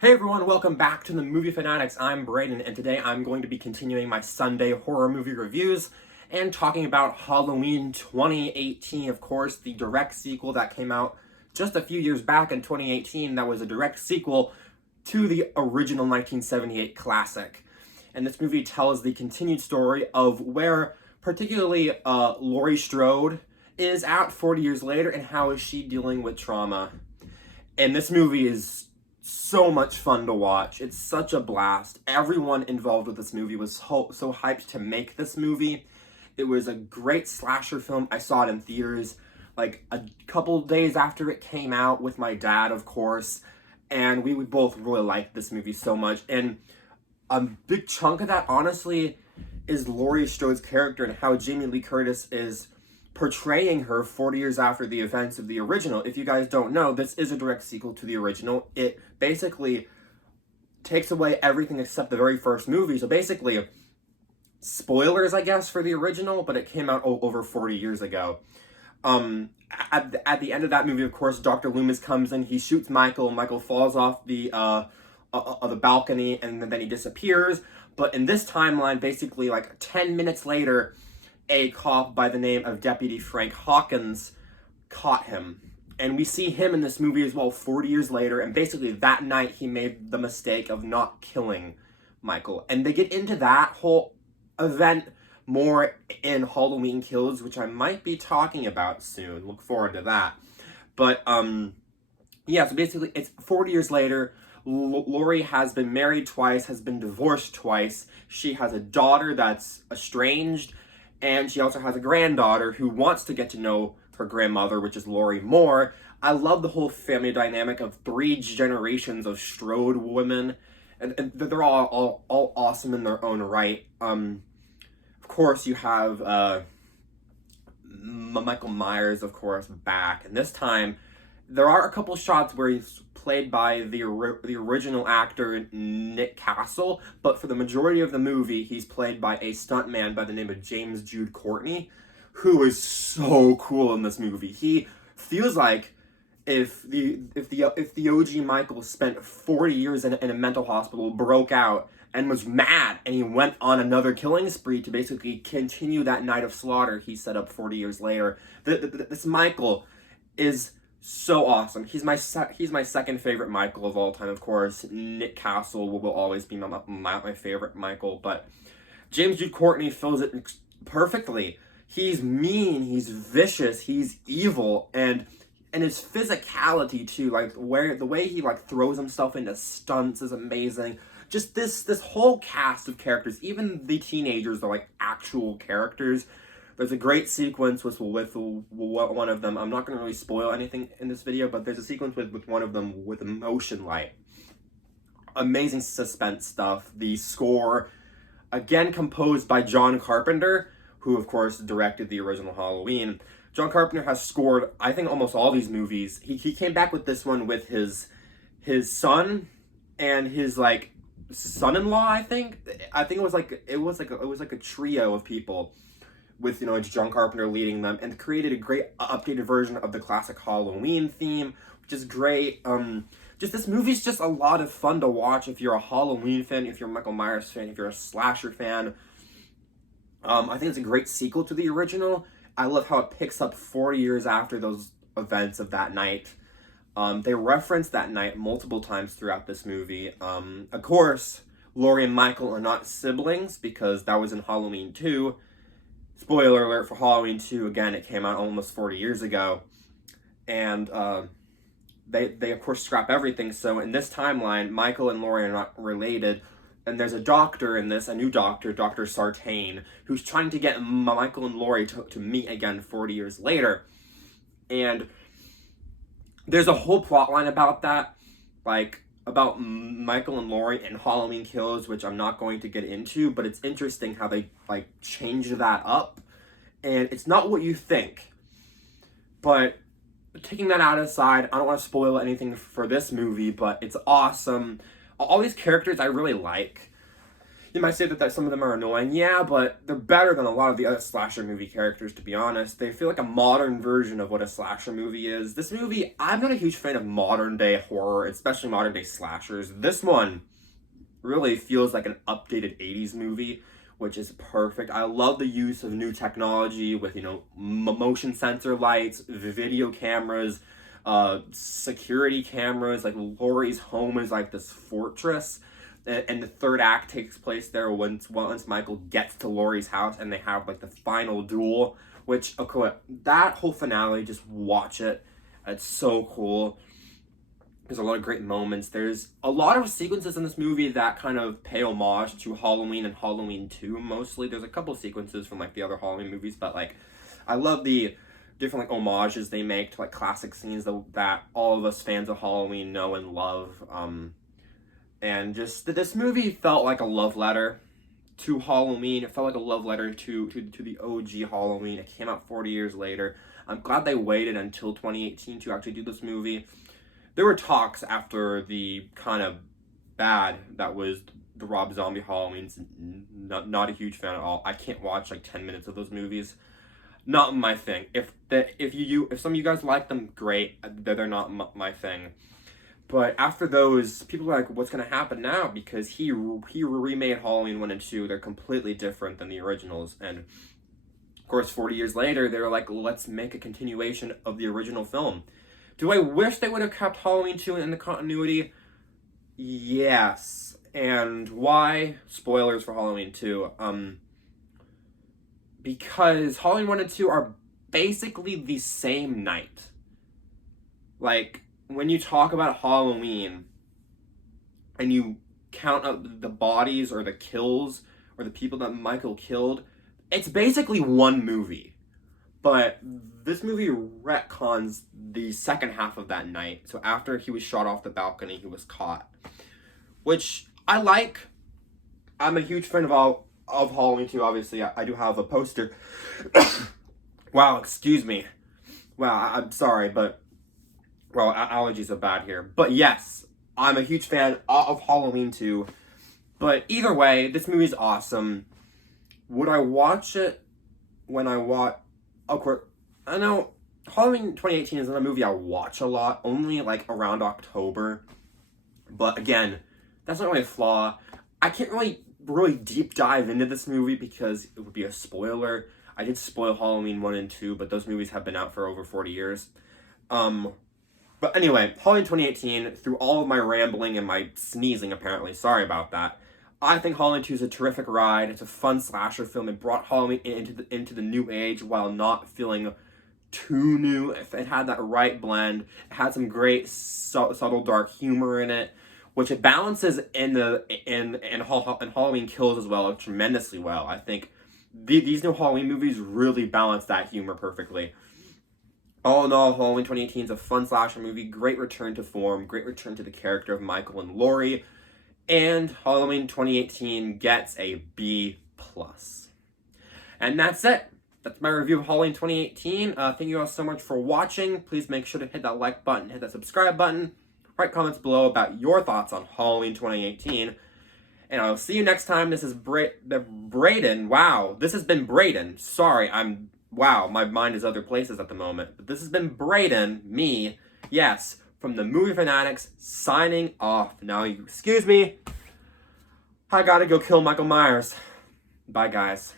Hey everyone, welcome back to the Movie Fanatics. I'm Brayden, and today I'm going to be continuing my Sunday horror movie reviews and talking about Halloween 2018, of course, the direct sequel that came out just a few years back in 2018 that was a direct sequel to the original 1978 classic. And this movie tells the continued story of where particularly Laurie Strode is at 40 years later and how is she dealing with trauma. And this movie is so much fun to watch. It's such a blast. Everyone involved with this movie was so hyped to make this movie. It was a great slasher film. I saw it in theaters like a couple days after it came out with my dad, of course. And we both really liked this movie so much. And a big chunk of that, honestly, is Laurie Strode's character and how Jamie Lee Curtis is portraying her 40 years after the events of the original. If you guys don't know, this is a direct sequel to the original. It basically takes away everything except the very first movie. So basically, spoilers, I guess, for the original, but it came out over 40 years ago. At the end of that movie, of course, Dr. Loomis comes in, he shoots Michael. Michael falls off the balcony, and then he disappears. But in this timeline, basically, like 10 minutes later, a cop by the name of Deputy Frank Hawkins caught him. And we see him in this movie as well 40 years later, and basically that night he made the mistake of not killing Michael. And they get into that whole event more in Halloween Kills, which I might be talking about soon. Look forward to that. But, yeah, so basically it's 40 years later. Laurie has been married twice, has been divorced twice. She has a daughter that's estranged, and she also has a granddaughter who wants to get to know her grandmother, which is Laurie, more. I love the whole family dynamic of 3 generations of Strode women, and they're all awesome in their own right. Of course, you have Michael Myers, of course, back, and this time there are a couple shots where he's played by the original actor Nick Castle, but for the majority of the movie, he's played by a stuntman by the name of James Jude Courtney, who is so cool in this movie. He feels like if the OG Michael spent 40 years in a mental hospital, broke out, and was mad, and he went on another killing spree to basically continue that night of slaughter he set up 40 years later. This Michael is so awesome. He's my second favorite Michael of all time, of course. Nick Castle will always be my favorite Michael, but James Jude Courtney fills it perfectly. He's mean, he's vicious, he's evil, and his physicality too, like the way he like throws himself into stunts is amazing. Just this whole cast of characters, even the teenagers are like actual characters. There's a great sequence with one of them. I'm not going to really spoil anything in this video, but there's a sequence with one of them with a motion light. Amazing suspense stuff. The score, again composed by John Carpenter, who of course directed the original Halloween. John Carpenter has scored, I think, almost all these movies. He came back with this one with his son and his like son-in-law. I think it was like a trio of people, with, you know, John Carpenter leading them, and created a great updated version of the classic Halloween theme, which is great. Just this movie's just a lot of fun to watch if you're a Halloween fan, if you're a Michael Myers fan, if you're a slasher fan. I think it's a great sequel to the original. I love how it picks up 40 years after those events of that night. They reference that night multiple times throughout this movie. Of course, Laurie and Michael are not siblings because that was in Halloween 2. Spoiler alert for Halloween 2, again, it came out almost 40 years ago. And they of course scrap everything. So in this timeline, Michael and Laurie are not related. And there's a doctor in this, a new doctor, Dr. Sartain, who's trying to get Michael and Laurie to meet again 40 years later. And there's a whole plot line about that, like about Michael and Laurie in Halloween Kills, which I'm not going to get into, but it's interesting how they like change that up, and it's not what you think. But taking that out aside, I don't want to spoil anything for this movie, but it's awesome. All these characters I really like. You might say that some of them are annoying, yeah, but they're better than a lot of the other slasher movie characters, to be honest. They feel like a modern version of what a slasher movie is. This movie, I'm not a huge fan of modern day horror, especially modern day slashers. This one really feels like an updated 80s movie, which is perfect. I love the use of new technology with, motion sensor lights, video cameras, security cameras. Like, Laurie's home is like this fortress, and the third act takes place there once Michael gets to Laurie's house and they have like the final duel, which, okay, that whole finale, just watch it. It's so cool. There's a lot of great moments. There's a lot of sequences in this movie that kind of pay homage to Halloween and Halloween 2 mostly. There's a couple sequences from like the other Halloween movies, but like I love the different like homages they make to like classic scenes that all of us fans of Halloween know and love. And just this movie felt like a love letter to Halloween. It felt like a love letter to the OG Halloween. It came out 40 years later. I'm glad they waited until 2018 to actually do this movie. There were talks after the kind of bad that was the Rob Zombie Halloweens. Not a huge fan at all. I can't watch like 10 minutes of those movies. Not my thing. If some of you guys like them, great. They're not my thing. But after those, people are like, what's going to happen now? Because he remade Halloween 1 and 2. They're completely different than the originals. And, of course, 40 years later, they were like, let's make a continuation of the original film. Do I wish they would have kept Halloween 2 in the continuity? Yes. And why? Spoilers for Halloween 2. Because Halloween 1 and 2 are basically the same night. Like, when you talk about Halloween and you count up the bodies or the kills or the people that Michael killed, it's basically one movie. But this movie retcons the second half of that night. So after he was shot off the balcony, he was caught. Which I like. I'm a huge fan of Halloween 2, obviously. I do have a poster. Wow, excuse me. Wow, I'm sorry, but... Well, allergies are bad here. But yes, I'm a huge fan of Halloween 2. But either way, this movie is awesome. Would I watch it when I watch... Of course, I know Halloween 2018 is not a movie I watch a lot. Only like around October. But again, that's not really a flaw. I can't really deep dive into this movie because it would be a spoiler. I did spoil Halloween 1 and 2, but those movies have been out for over 40 years. But anyway, Halloween 2018, through all of my rambling and my sneezing, apparently, sorry about that, I think Halloween 2 is a terrific ride. It's a fun slasher film. It brought Halloween into the new age while not feeling too new. It had that right blend. It had some great subtle dark humor in it, which it balances in Halloween Kills as well tremendously well. I think these new Halloween movies really balance that humor perfectly. All in all, Halloween 2018 is a fun slasher movie, great return to form, great return to the character of Michael and Laurie, and Halloween 2018 gets a B+. And that's it. That's my review of Halloween 2018. Thank you all so much for watching. Please make sure to hit that like button, hit that subscribe button, write comments below about your thoughts on Halloween 2018. And I'll see you next time. This is Brayden. Wow, this has been Brayden. Sorry, wow, my mind is other places at the moment. But this has been Brayden, me, yes, from the Movie Fanatics, signing off. Now, excuse me, I gotta go kill Michael Myers. Bye, guys.